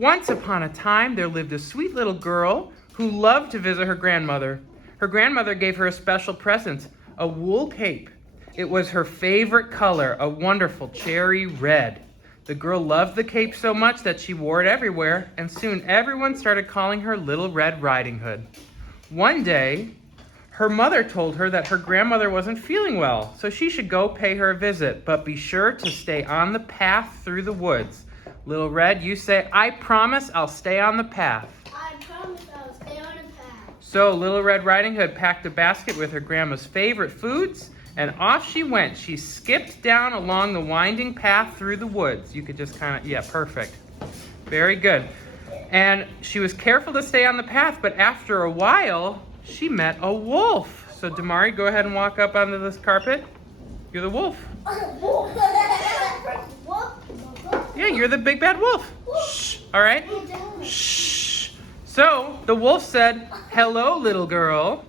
Once upon a time, there lived a sweet little girl who loved to visit her grandmother. Her grandmother gave her a special present, a wool cape. It was her favorite color, a wonderful cherry red. The girl loved the cape so much that she wore it everywhere, and soon everyone started calling her Little Red Riding Hood. One day, her mother told her that her grandmother wasn't feeling well, so she should go pay her a visit, but be sure to stay on the path through the woods. Little Red, you say, "I promise I'll stay on the path." I promise I'll stay on the path. So Little Red Riding Hood packed a basket with her grandma's favorite foods, and off she went. She skipped down along the winding path through the woods. You could just perfect. Very good. And she was careful to stay on the path, but after a while, she met a wolf. So Damari, go ahead and walk up onto this carpet. You're the wolf. Yeah, you're the big bad wolf. Shh. All right? Shh. So the wolf said, "Hello, little girl."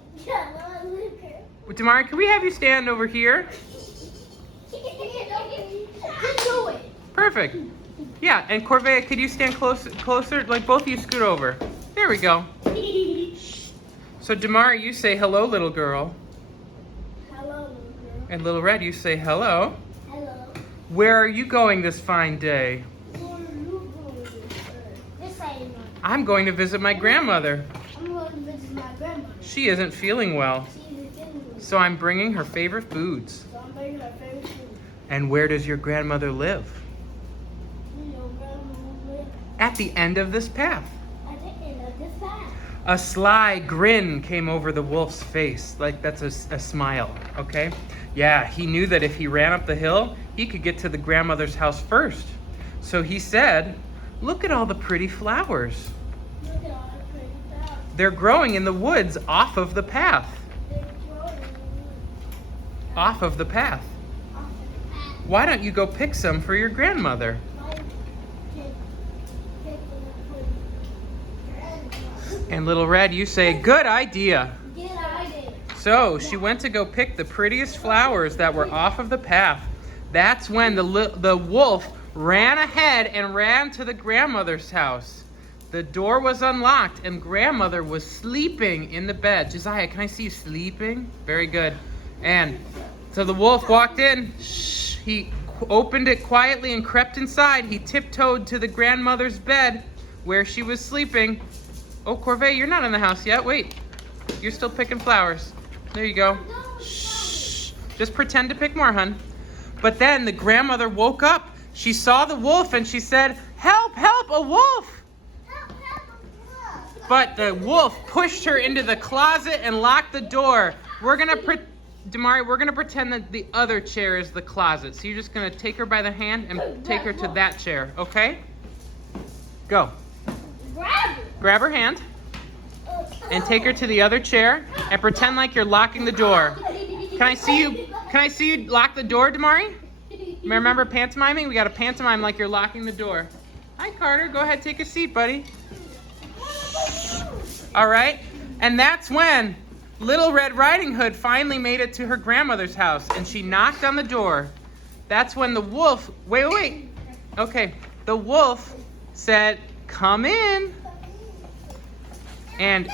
Damari, can we have you stand over here? Perfect. Yeah, and Corvea, could you stand closer? Like both of you scoot over. There we go. So Damari, you say, "Hello, little girl." Hello, little girl. And Little Red, you say, "Hello." Hello. Where are you going this fine day? Where are you going this side? I'm going to visit my grandmother. I'm going to visit my grandmother. She isn't feeling well, She's a gentleman. so I'm bringing her favorite foods. So I'm bringing her favorite food. And where does your grandmother live? You know, grandma live At the end of this path. at the end of this path. A sly grin came over the wolf's face, like that's a smile, okay? Yeah, he knew that if he ran up the hill, he could get to the grandmother's house first. So he said, "Look at all the pretty flowers. Look at all the pretty flowers. They're growing in the woods off of the path." They're growing Off of the path. off the path. Why don't you go pick some for your grandmother? Why can't pick them And Little Red, you say, "Good idea." Good idea. So she went to go pick the prettiest flowers that were off of the path. That's when the wolf ran ahead and ran to the grandmother's house. The door was unlocked and grandmother was sleeping in the bed. Josiah, can I see you sleeping? Very good. And so the wolf walked in. Shh. He opened it quietly and crept inside. He tiptoed to the grandmother's bed where she was sleeping. Oh, Corvée, you're not in the house yet. Wait. You're still picking flowers. There you go. Shh. Just pretend to pick more, hun. But then the grandmother woke up. She saw the wolf and she said, "Help, help, a wolf!" But the wolf pushed her into the closet and locked the door. Damari, we're gonna pretend that the other chair is the closet. So you're just gonna take her by the hand and take her to that chair, okay? Go. Grab her hand and take her to the other chair and pretend like you're locking the door. Can I see you lock the door, Damari? Remember pantomiming? We gotta pantomime like you're locking the door. Hi, Carter. Go ahead, take a seat, buddy. All right. And that's when Little Red Riding Hood finally made it to her grandmother's house, and she knocked on the door. That's when the wolf, wait. Okay, the wolf said, "Come in." And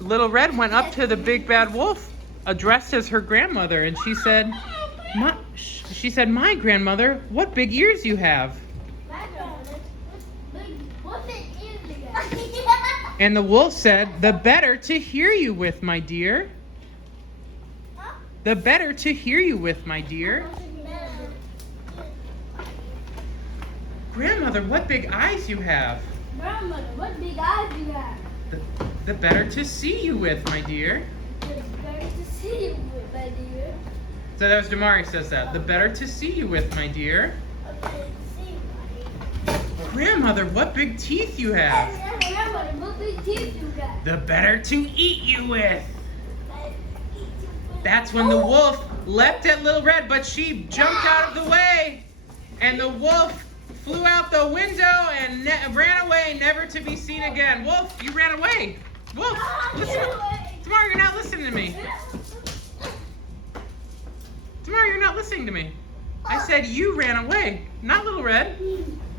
Little Red went up to the big bad wolf, addressed as her grandmother, and she said, "My grandmother, what big ears you have." And the wolf said, "The better to hear you with, my dear. The better to hear you with, my dear." Grandmother, what big eyes you have. Grandmother, what big eyes you have. The better to see you with, my dear. It's better to see you with, my dear. So that was Damari says that. The better to see you with, my dear. Okay, see, my dear. Grandmother, what big teeth you have. Grandmother, what big teeth you got. The better to eat you with. That's when the wolf leapt at Little Red, but she jumped out of the way. And the wolf flew out the window and ran away, never to be seen again. Wolf, you ran away. Wolf, listen. Tamara, you're not listening to me. Tamara, you're not listening to me. I said you ran away, not Little Red.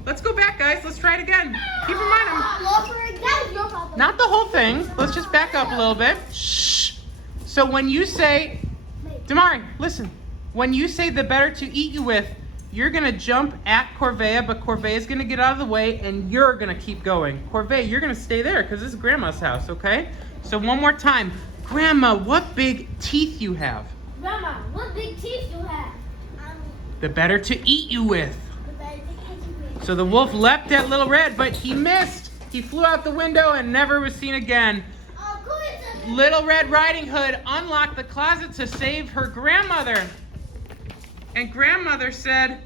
Let's go back, guys. Let's try it again. Keep in mind, That was your problem. not the whole thing. Let's just back up a little bit. Shh. So when you say, Damari, listen. When you say the better to eat you with, you're gonna jump at Corvea, but Corvea's gonna get out of the way and you're gonna keep going. Corvea, you're gonna stay there because this is Grandma's house, okay? So one more time. Grandma, what big teeth you have? Grandma, what big teeth you have? The better to eat you with. The better to catch you with. So the wolf leapt at Little Red, but he missed. He flew out the window and never was seen again. Oh, go ahead. Little Red Riding Hood unlocked the closet to save her grandmother. And grandmother said,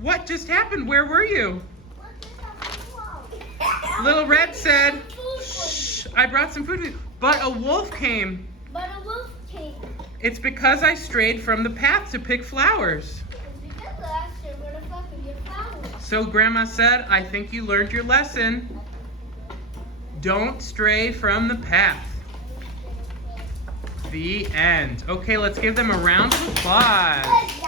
"What just happened? Where were you?" Little Red said, "Shh, I brought some food with you." But a wolf came. But a wolf came. It's because I strayed from the path to pick flowers. It's because last year where the fuck are your flowers? So Grandma said, I think you learned your lesson. Don't stray from the path. The end. Okay, let's give them a round of applause.